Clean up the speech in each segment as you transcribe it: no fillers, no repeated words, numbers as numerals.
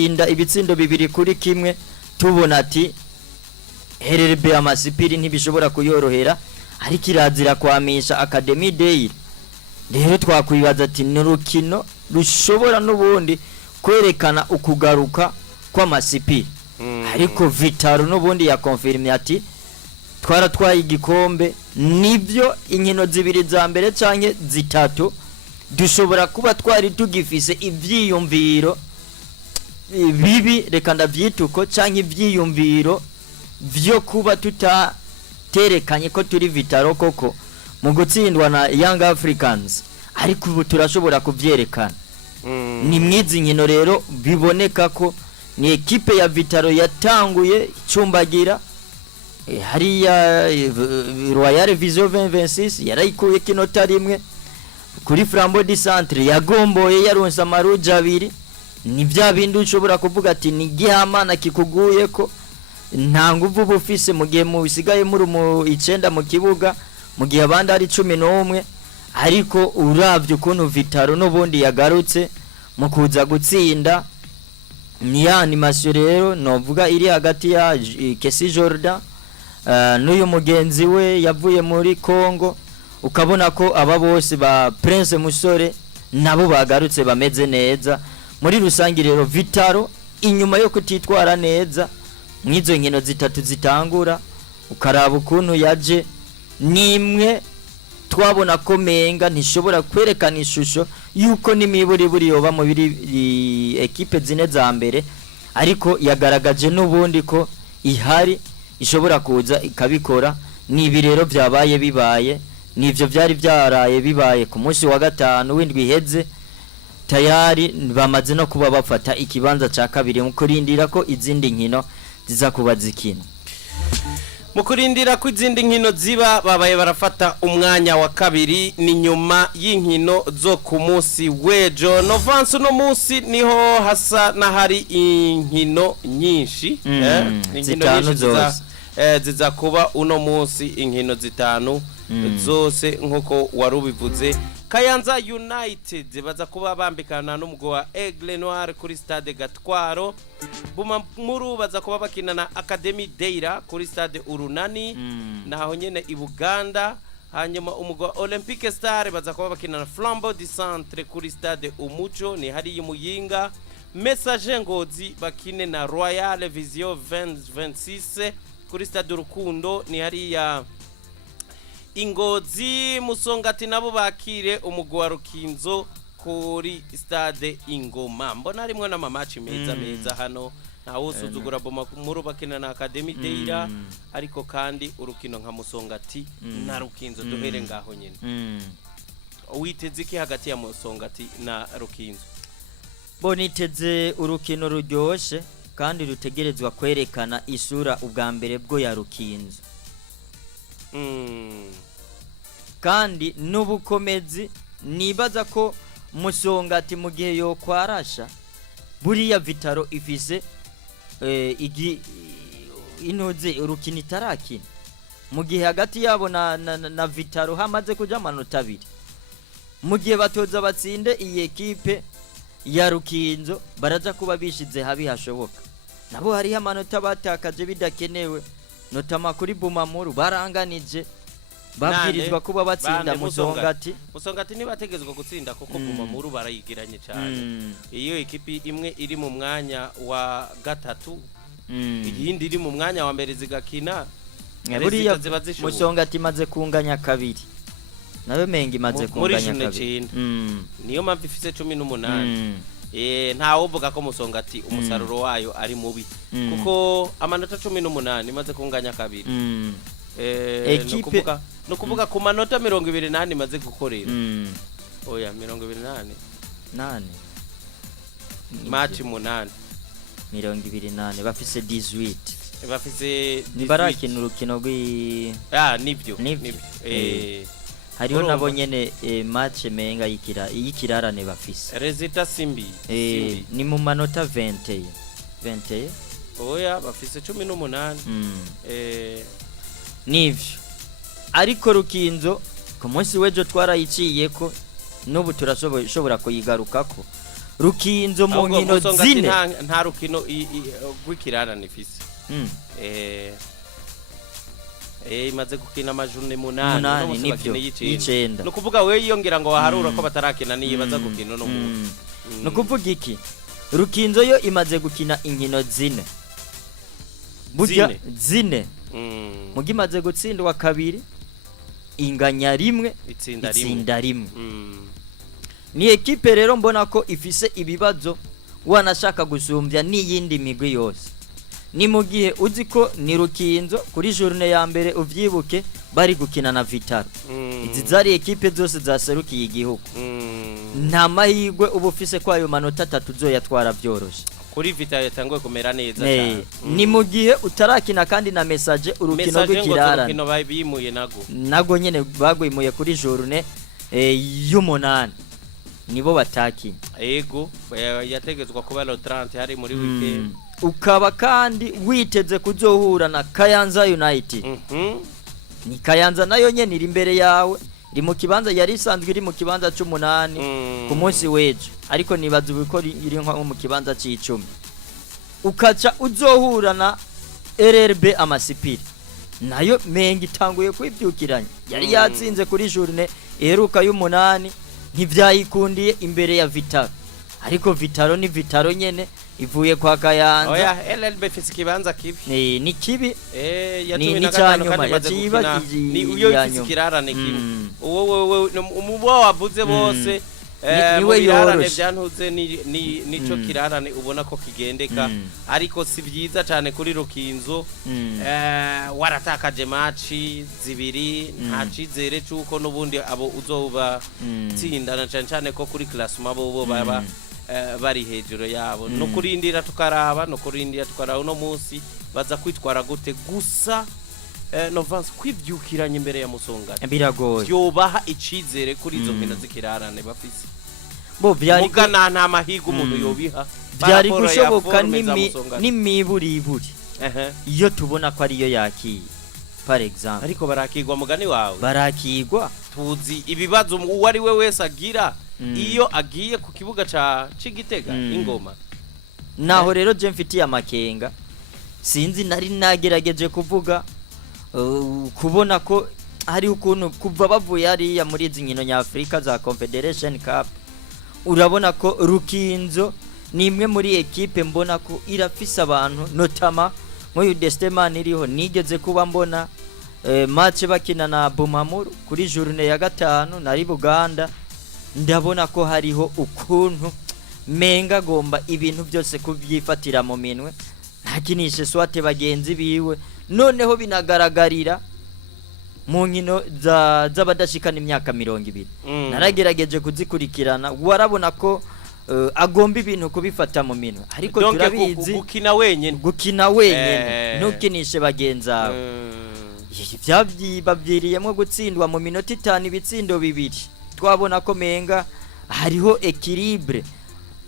inda ibitsindo bibiri kuri kimwe tubona ati hererebe amasipiri ntibishobora kuyorohera ariko irazira kwamisha Academy Day. Rero twakwibaza ati ni rukino rushobora n'ubundi kwerekana ukugaruka kw'amasipiri. Ariko Vitaro n'ubundi ya confirme ati twaratwaye igikombe, nibyo inkino zibiri za mbere canke zitatu dushobora kuba twari tugifise ivyiyumviro bibi, reka ndavyituko canke ivyiyumviro vyo kuba tutaterekanye ko turi Vitaro koko mu gutsindwa na Young Africans, ariko ubu turashobora kuvyerekana. Ni mwizi nkino rero biboneka ko ni ekipe ya Vitaro yatanguye icumbagira hariya Royal Vision 2026 yarayikuye kinota rimwe kuri Flambeau du Centre, yagomboye yaronsa amaruja abiri. Ni bya bindi ushobora kuvuga ati ni gihamana kikuguye ko nta nguvu bufise mu gihe mu bisigaye muri mu 9 mu kibuga, mu gihe abandi ari 11, ariko uravye ukuntu Vitaro n'ubundi yagarutse mu kuza gutsinda. Ni ya animation rero novuga iri hagati ya Kesi Jordan n'uyu mugenzi we yavuye muri Congo, ukabona ko aba bose ba Prince Musore nabo bagarutse bameze neza. Muri rusangi rero Vitaro inyuma yo kutitwara neza mwizo nkino zitatu zitangura, ukaraba ukuntu yaje nimwe twabona ko menga ntishobora kwerekana ishusho yuko nimiburi buri yoba mu biri ekipe zine za mbere, ariko yagaragaje n'ubundi ko ihari ishobora kuza ikabikora. Nibi rero byabaye bibaye, nivyo byari byaraye bibaye ku munsi wa gatanu w'indwi iheze. Tayari bamaze no kuba bafata ikibanza ca kabiri mu kurindira ko izindi nkino ziza kuba zikina. Mu kurindira ko izindi nkino ziba babaye barafata umwanya wa kabiri, ni nyuma y'inkino zo ku munsi wejo. Novanse no munsi niho hasa na hari inkino nyinshi, inkino nyinshi ziza kuba uno munsi, inkino zitanu zose nkuko warubivuze. Kayanza United baza kuba bambikana n'umugwa wa Aigle Noir kuri stade Gatwaro. Bumamuru baza kuba bakina na Academy Deira kuri stade Urunani naho nyene i Buganda. Hanyuma umugwa Olympique Star baza kuba bakina na Flambeau du Centre kuri stade Umuco ni hari y'Imuyinga. Message Ngozi bakine na Royal Vision 2026 kuri stade Rukundo ni hari ya Ingozi. Musongati nabo bakire umugwa wa Rukinzo kuri stade Ingoma. Mbona harimwe na mamaci meza hano, nta wusuzugura Bumamuru bakina na Academy Deira, ariko kandi urukino nka Musongati na Rukinzo duhere ngaho nyene. Witeze iki hagati ya Musongati na Rukinzo? Boniteze urukino ruryoshe kandi rutegerezwa kwerekana isura ubwa mbere bwo ya Rukinzo. Kandi n'ubukomezi nibaza ko Musongati mu gihe yo kwarasha buriya Vitaro ifise inoze urukino itarakina, mu gihe hagati yabo na Vitaro hamaze kuja amanota abiri. Mu gihe batoza batsinde iyi ekipe ya Rukinzo baraza kuba bishize habi hashoboka. Nabo hari amanota batakaje bidakenewe, notama kuri Bumamuru baranganije babwirizwa kuba batsinda Musongati. Musongati ni bategezwa gutsinda kuko Bumamuru barayigiranye cyane. Iyo ekipi imwe iri mu mwanya wa gatatu, iyindi iri mu mwanya wa mbere zigakina. Buriya Musongati maze kunganya kabiri, nawe mengi maze kunganya kabiri. Niyo mpamvu ifise 18. Nta uvuga ko Musongati umusaruro wayo ari mubi kuko amanota 18 maze kunganya kabiri. Ekipe no kuvuga ku manota 28 maze gukorera. Oya 28 match 8 28 bafise 18 bafise nibarakina urukino rwi nivyo hariho nabo nyene match menga y'ikirarane bafise resultat simbi ni mu manota 20. Oya bafise 18. Nivyo, ariko Rukinzo ku munsi wejo twarayiciye ko n'ubu turashobora kuyigarukako Rukinzo mu ahubwo nkino Musongati zine nta rukino rw'ikirarane ifise Mm. imaze gukina amajune Munani, munani nivyo, y'icenda. ni ukuvuga we yiyongera ngo waharura ko batarakina niyo baza gukina uno munsi ni ukuvuga iki Rukinzo yo imaze gukina inkino zine burya zine muga imaze gutsindwa kabiri inganya rimwe itsinda rimwe ni ekipe rero mbona ko ifise ibibazo wanashaka gusumbya n'iyindi migwi yose ni mu gihe uzi ko ni Rukinzo kuri journée ya mbere uvyibuke bari gukina na Vitaro izi zari ekipe zose zaserukiye igihugu nta mahirwe uba ufise ko ayo manota 3 uzoyatwara byoroshe kuri Vitaro yatanguye kumera neza cyane ni mu gihe utarakina kandi na message urukino rw'ikirarane urukino babimuye nago nyene bagwimuye kuri journée y'umunani nibo batakinye yego yategezwa kuba lo 30 hari muri weekend ukaba kandi witeze kuzohura na Kayanza United ni Kayanza nayo nyene iri imbere yawe iri mu kibanza yari isanzwe iri mu kibanza c'8 ku munsi wejo ariko nibaza uko iri nko mu kibanza c'10 ukaca uzohura na RRB Amasipiri nayo mengi itanguye kwibyukiranya yari yatsinze kuri journée iheruka y'umunani ntivyayikundiye imbere ya Vitaro ariko Vitaro ni Vitaro nyene ivuye kwa Kayanza oya LLB fisi kibanza kibi ni kibi ni cyanyuma yaciba ni uyo isikirarane kibi wowe umubo wavuze bose niwe yoroshe byantuze nico kirarane ubona ko kigendeka ariko si byiza cyane kuri Rukinzo waratakaje matchi zibiri nta cizere cyuko nubundi abo uzoba tsindana cyane ko kuri classement bo baba bari hejuru yabo no kurindira tukaraba uno munsi baza kwitwara gute gusa Novance kwibyukiranye imbere ya Musongati biragoye yobaha icizere kuri izo nkino zikirarane bafise bo byari mugana nta mahigo umuntu yobiha byari gushoboka n'imiburiburi iyo tubona ko ariyo yakiye par exemple ariko barakigwa mugani wawe barakigwa tuzi ibibazo uwari we wese agira iyo agiye ku kibuga c'Igitega ingoma naho rero je mfitiye amakenga sinzi nari nagerageje kuvuga kubona ko hari ukuntu kuva bavuye hariya muri izi nkino nyafrika za Confederation Cup urabona ko Rukinzo ni imwe muri ekipe mbona ko irafise abantu notama nk'uyu Desteman iriho nigeze kuba mbona match bakina na Bumamuru kuri journée ya gatanu nari Buganda ndabona ko hariho ukuntu menga gomba ibintu byose kubyifatira mu minwe ntakinishe swate bagenzi biwe noneho binagaragarira mu nkino z'abadashikana imyaka 20 naragerageje kuzikurikirana warabona ko agomba ibintu kubifata mu minwe ariko turabizi gukina wenyene ntukinishe bagenzawe babyiriyemo gutsindwa mu minota 5 ibitsindo bibiri twabona ko menga hariho equilibre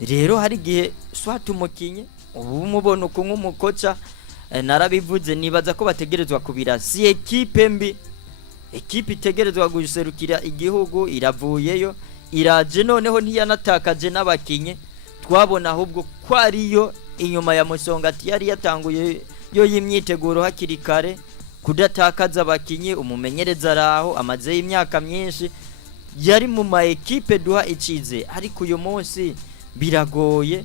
rero hari gihe swati umukinye ubu mubona uko nk'umukoca narabivuze nibaza ko bategerezwa kubira si ekipe mbi ekipe itegerezwa guserukira igihugu iravuyeyo iraje noneho ntiyanatakaje n'abakinye twabona ahubwo ko ariyo inyuma ya Musongati yari yatanguye yo yimyiteguro hakiri kare kudatakaza abakinye umumenyereza araho amaze y'imyaka myinshi yari mu ma ekipe duha icize ariko uyu munsi biragoye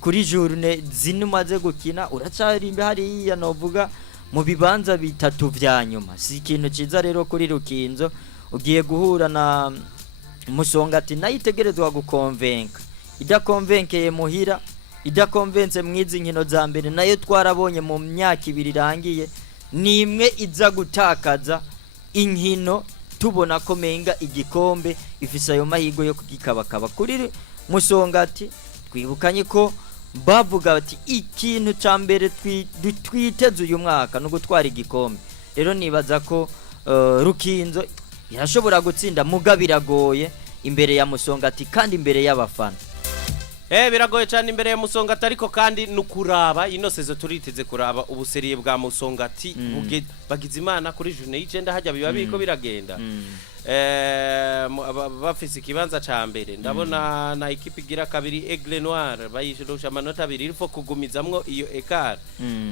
kuri journée zinumaze gukina uracarimbe hariya novuga mu bibanza bitatu vya nyuma si ikintu ciza rero kuri Rukinzo ugiye guhura na Musongati nayitegerezwa gukonvenka idakonvenkeye muhira idakonvense mwizi nkino za mbere nayo twarabonye mu myaka 2 irangiye nimwe iza gutakaza inkino tubona ko menga igikombe ifise ayo mahigo yo kugikabakaba kuri Musongati twibukanye ko bavuga bati ikintu ca mbere twiteze uyu mwaka no gutwara igikombe rero nibaza ko Rukinzo irashobora gutsinda mugabiragoye imbere ya Musongati kandi imbere y'abafana biragoye cyane imbere ya Musongati ariko kandi nukuraba ino sezo turiteze kuraba ubuseriye bwa Musongati bagize imana kuri journée y'icenda hajya biba biko biragenda bafise ikibanza ca mbere ndabona na equipe igira kabiri Aigle Noir bayishurusha amanota abiri irifo kugumizamwo iyo ekara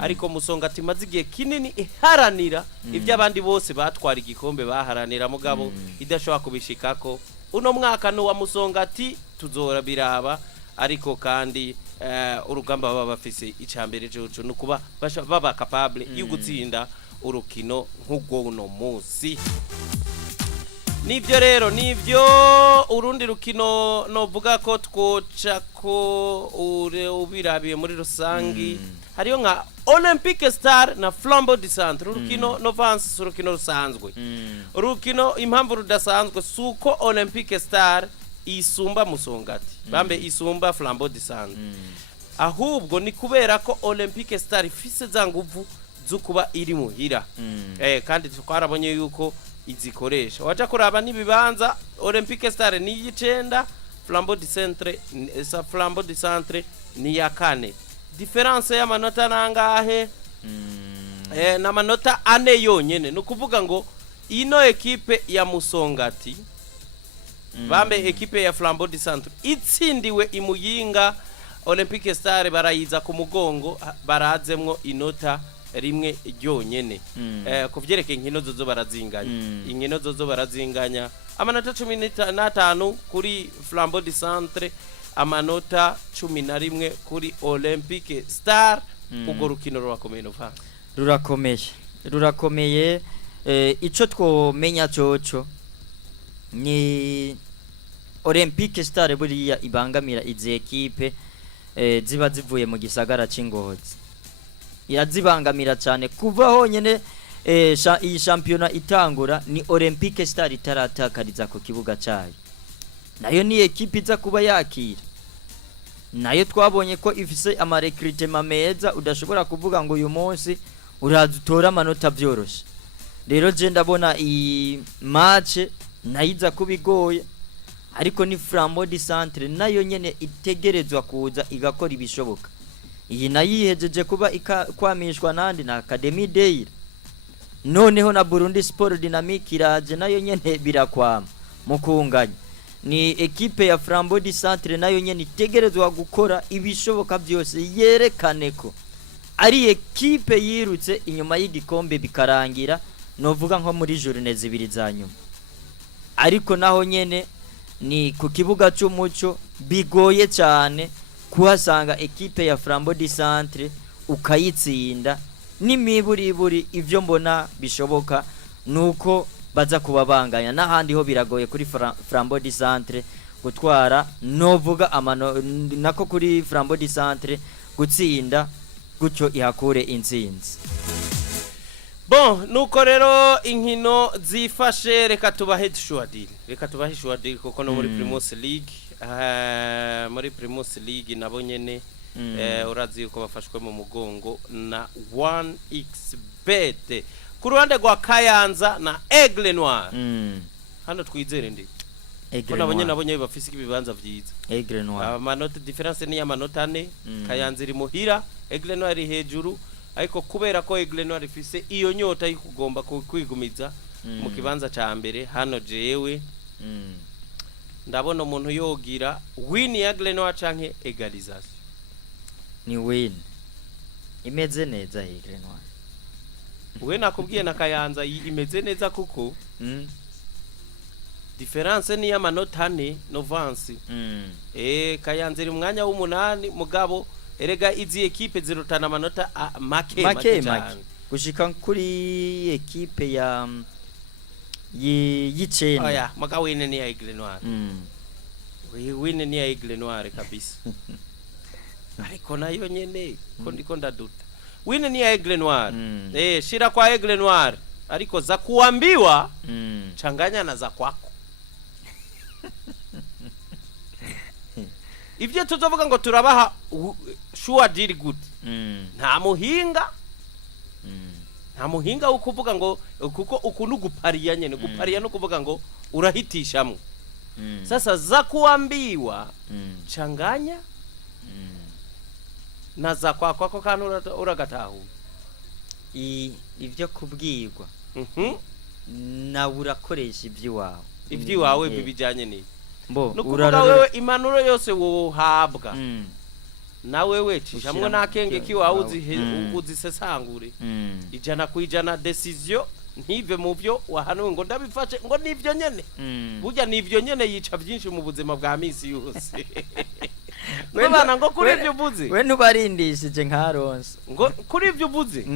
ariko Musongati maze igihe kinini iharanira ivyo abandi bose batwara igikombe baharanira mugabo idashobora kubishikako uno mwaka no wa Musongati tuzora biraba ariko kandi urugamba baba bafise icambere cyo nukuba baba capable yo gutsinda urukino nk'ubwo uno munsi. Nivyo rero nivyo urundi rukino novuga ko twoca ko ubirabiye muri rusangi hariyo nka Olympique Star na Flambeau du Centre urukino Novance urukino rusanzwe urukino impamvu rudasanzwe suko Olympique Star isumba Musongati bambe isumba Flambeau du Centre ahubwo ni kubera ko Olympique Star ifise za nguvu zukuba iri muhira kandi twarabonye yuko izikoresha wacha kuraba nibibanza Olympique Star ni y'icenda Flambeau du Centre ni ya kane difference ya manota nangahe na manota ane yonyene nukuvuga ngo ino equipe ya Musongati bambe equipe ya Flambeau du Centre itsindiwe imuyinga Olympique Star barayiza ku mugongo barazemwo inota rimwe ryonyene kuvyerekeye inkino zozo barazinganya inkino zozo barazinganya amanota 15 kuri Flambeau du Centre amanota 11 kuri Olympique Star ugo rukino rurakomeye ico twomenya coco ni Olympique Star buriya ibangamira izi equipe ziba zivuye mu gisagara c'Ingozi irazibangamira cyane kuva honyene iyi championnat itangura ni Olympique Star itaratakariza ku kibuga cyayo nayo ni equipe iza kuba yakira nayo twabonye ko ifise ama recruitment meza udashobora kuvuga ngo uyu munsi uradutora amanota byoroshe rero je ndabona iyi match nayiza kubigoye ariko ni Flambeau du Centre nayo nyene itegerezwa kuza igakora ibishoboka iyi nayihejeje kuba kwamishwa nandi na Academy Day noneho na Burundi Sport Dynamique iraje nayo nyene birakwama mukunganya ni equipe ya Flambeau du Centre nayo nyene itegerezwa gukora ibishoboka byose yerekane ko ari equipe yirutse inyuma y'igikombe bikarangira novuga nko muri journée zibiri za nyuma ariko naho nyene ni ku kibuga cy'umuco bigoye cyane kuhasanga equipe ya Flambeau du Centre ukayitsinda n'imiburiburi ivyo mbona bishoboka nuko baza kubabanganya n'ahandi ho biragoye kuri Flambeau du Centre gutwara novuga nako kuri Flambeau du Centre gutsinda gutyo ihakure intsinzi. Bon nuko rero inkino zifashe reka tubahe Shuadil kuko no muri Primus League muri Primus League nabo nyene urazi uko bafashwe mu mugongo na 1xbet ku ruhande rwa Kayanza na Aigle Noir hano twizere ndi ko nabonye bafise ibibanza vyiza Aigle Noir amanota difference ni amanota 4 Kayanza iri muhira Aigle Noir iri hejuru ariko kubera ko Aigle Noir ifise iyo nyota y'ikugomba kwigumiza mu kibanza ca mbere hano jewe ndabona umuntu yogira win ya Aigle Noir canke egalisation ni win imeze neza Aigle Noir we nakubwiye na Kayanza imeze neza kuko difference ni amanota 4 Novance Kayanza iri mwanya w'8 mugabo erega izi equipe zirutana amanota make gushika kuri equipe ya y'icenda oya maka wine ni Aigle Noir wine ni Aigle Noir kabisa ariko nayo nyene ko ndiko ndaduta wine ni Aigle Noir shira kwa Aigle Noir ariko za kuambiwa changanya na za kwako ivyo tuzovuga ngo turabaha Shuadil good nta muhinga ukuvuga ngo kuko ukunu gupariya nyene gupariya no kuvuga ngo urahitishamwe sasa za kuambiwa changanya naza kwakwa ko kantu uragatahu ivyo kubwirwa mhm nawe urakoresha ivy'iwawe ivy'iwawe bibijanye ni mbo nukuvuga wewe impanuro yose wohabwa na wewe cishamwe nakenge kiwawe uzisesangure ijana kwijana decision ntive mu byo wahanuwe ngo ndabifashe ngo nivyo nyene burya nivyo nyene yica byinshi mu buzima bwa misi yose Bana ngo kuri ivyo uvuze we ntubarindishije nkaronse ngo kuri ivyo uvuze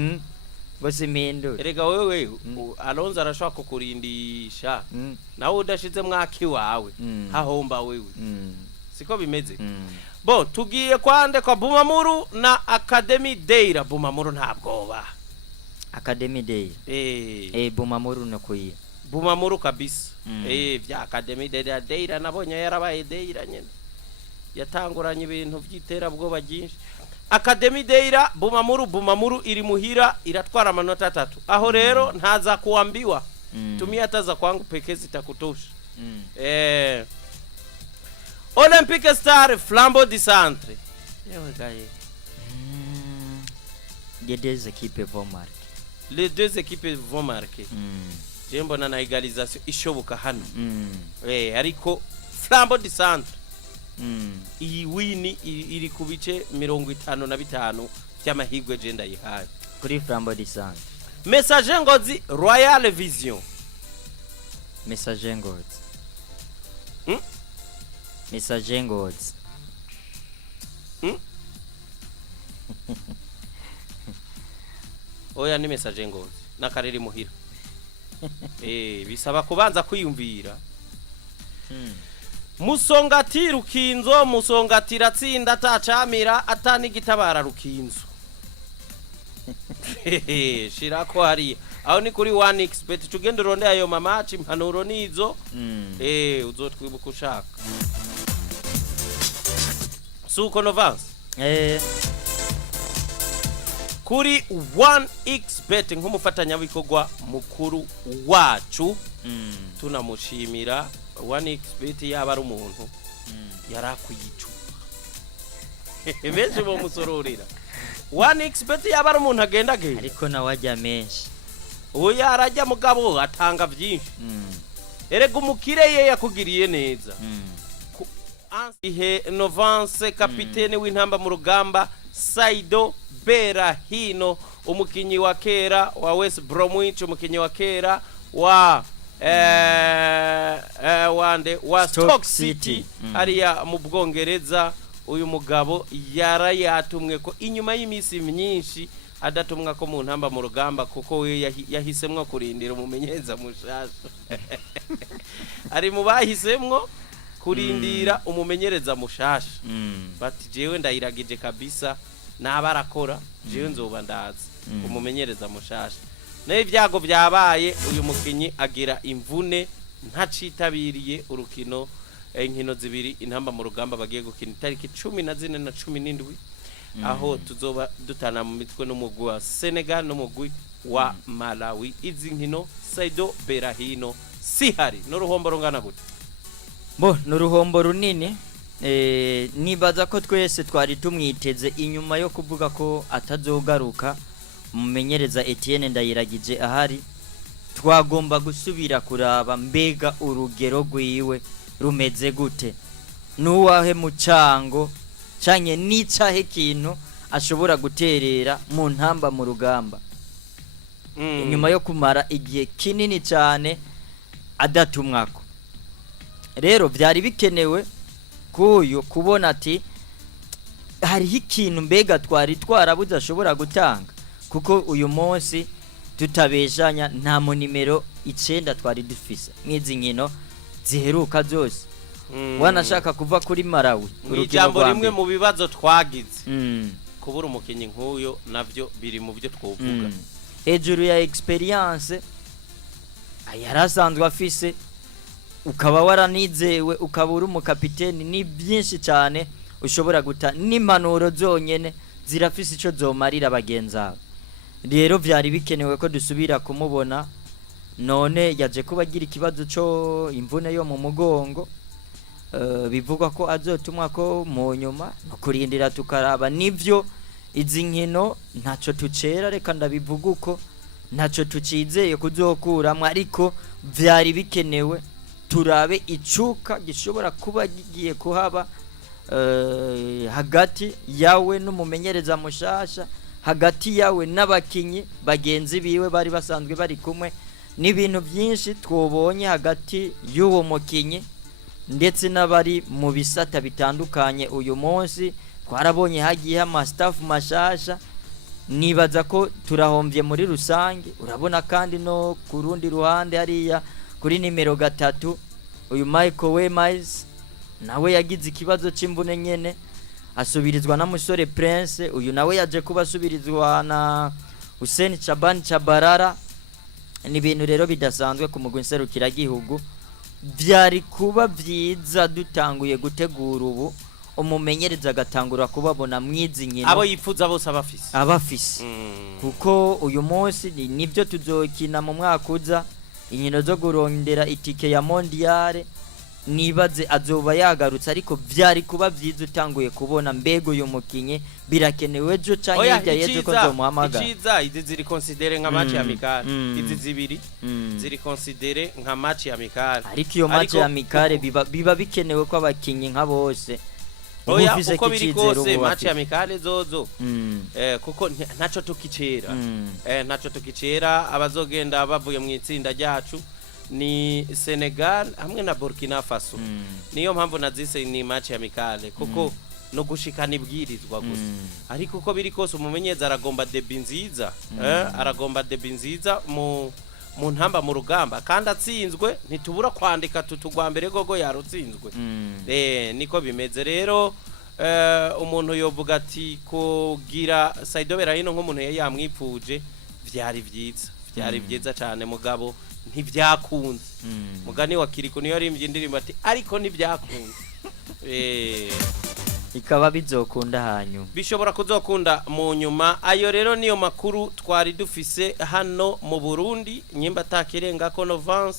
ngo simindure erega wewe Alonzo arashaka kukurindisha nawe udashize mwaki wawe hahomba wewe siko bimeze bo tugiye kwande kwa Bumamuru na Academy Deira. Bumamuru ntabwoba Academy Deira Bumamuru no kuye Bumamuru kabisa vya Academy Deira nabonye yarabaye Deira nyene yatanguranye ibintu byitera bwoba byinshi. Academy Deira Bumamuru iri muhira iratwara amanota 3 aho rero ntaza kuambiwa tumia ataza kwangu pekee zitakutosha. Olympique Star Flambeau du Centre yewe gaye les deux équipes vont marquer jembo na égalisation ishoboka hano ariko Flambeau du Centre iyi wini iri ku bice 55 by'amahirwe je ndayihaye kuri Flambeau du Centre. Messager Ngozi Royal Vision Messager Ngozi Messager Ngozi oya ni Messager Ngozi nakareri muhira bisaba kubanza kwiyumvira Musongati Rukinzo Musongati ratsinda atacamira atani gitabara Rukinzo shirako hari aho ni kuri 1xbet tugende ronde ayo mamaci impanuro nizo uzotwibuka ushaka suko Novance kuri 1xbet nk'umufatanya bikorwa mukuru wacu tunamushimira 1xbet yaba ari umuntu yarakwiyicupa benshi bo musororera 1xbet yaba ari umuntu agenda genda ariko nawajya menshi oya arajya mugabo atanga byinshi erega umukire ye yakugiriye neza ihe Novance kapitene w'intamba mu rugamba Saido Berahino umukinyi wa kera wa West Bromwich umukinyi wa kera wa wande wa Stoke City ariya mu Bwongereza. Uyu mugabo yarayatumwe ko inyuma y'imisi myinshi adatumwa ko mu ntamba mu rugamba kuko we yahisemwe kurindira umumenyereza mushasha ari mu bahisemwe kurindira umumenyereza mushasha bati jewe ndayiragije kabisa nabarakora jewe nzoba ndaza umumenyereza mushasha naye ibyago byabaye uyu mukinyi agira imvune ntacitabiriye urukino inkino zibiri intamba mu rugamba bagiye gukina itariki 14 na 17 aho tuzoba dutana mu mitwe n'umugwi wa Senegal n'umugwi wa Malawi. Izi nkino Saido Berahino sihari n'uruhombo rungana gute bo n'uruhombo runini nibaza ko twese twari tumwiteze inyuma yo kuvuga ko atazogaruka umumenyereza Etienne Ndayiragije ahari twagomba gusubira kuraba mbega urugero rwiwe rumeze gute nuwahe mucango canye nicahe kintu ashobora guterera mu ntamba mu rugamba inyuma yo kumara igihe kinini cyane adatumwako. Rero byari bikenewe kuyo kubona ati hariho ikintu mbega twari twarabuze ashobora gutanga kuko uyu munsi tutabeshanya nta mu nimero 9 twari dufise mwizi nkino ziheruka zose wanashaka kuva kuri Malawi ijambo rimwe mu bibazo twagize kubura umukinyi nkuyo navyo biri mu byo twovuga hejuru ya experience ayarasanzwe afise ukaba waranizewe ukabura umukapiteni ni byinshi cyane ushobora guta n'impanuro zonyene zirafise ico zomarira bagenzawe. Rero byari bikenewe ko dusubira kumubona none yaje kubagira ikibazo cyo imvune yo mu mugongo bivugwa ko azotumwa ko mu nyuma no kurindira tukaraba nivyo izi nkino ntaco tucera reka ndabivuga uko ntaco tucizeye kuzokuramwo ariko vyari bikenewe turabe icuka gishobora kuba gigiye kuhaba hagati yawe n'umumenyereza mushasha hagati yawe n'abakinyi bagenzi biwe bari basanzwe bari kumwe n'ibintu byinshi twobonye hagati y'uwo mukinyi ndetse n'abari mu bisata bitandukanye uyu munsi twarabonye hagiye ama staff mashasha nibaza ko turahombye muri rusange urabona kandi no ku rundi ruhande hariya kuri nimero 3 uyu Michael Wemais nawe yagize ikibazo c'imvune nyene asubirizwa na musore Prince uyu nawe yaje kuba asubirizwa na Hussein Chaban Chabarara ni ibintu rero bidasanzwe ku mugwi nserukira gihugu byari kuba byiza dutanguye gutegura ubu umumenyereza agatangura kubabona mwizi nkino abo yifuza bose abafise kuko uyu munsi nivyo tuzokina mu mwaka uza inkino zo kurondera itike ya mondiale nibaze azoba yagarutse ariko byari kuba byiza utanguye kubona mbego uyu mukinyi birakenewe jo canke hirya yejo ko nzomuhamagara iciza izi ziri considere nka match amicale izi zibiri ziri considere nka match amicale ariko iyo match amicale biba bikenewe ko abakinyi nka bose oya uko biri kose match amicale zozo kuko ntaco tukicera abazogenda bavuye mu itsinda ryacu ni Senegal hamwe na Burkina Faso niyo mpamvu nazise ni match amicale kuko no gushikana ibwirizwa gusa ariko uko biri kose umumenyeza aragomba debi nziza aragomba debi nziza mu ntamba mu rugamba kandi atsinzwe ntitubura kwandika tutugwa mbere gogo yarutsinzwe niko bimeze rero umuntu yovuga ati kugira Saido Berahino nk'umuntu yamwipfuje vyari byiza cyane mugabo ntibyakunze mugani wa Kiriko niyo arimbye indirimbo ati ariko ntibyakunze ikaba bizokunda hanyu bishobora kuzokunda mu nyuma ayo rero niyo makuru twari dufise hano mu Burundi nyimba takirenga ko Novance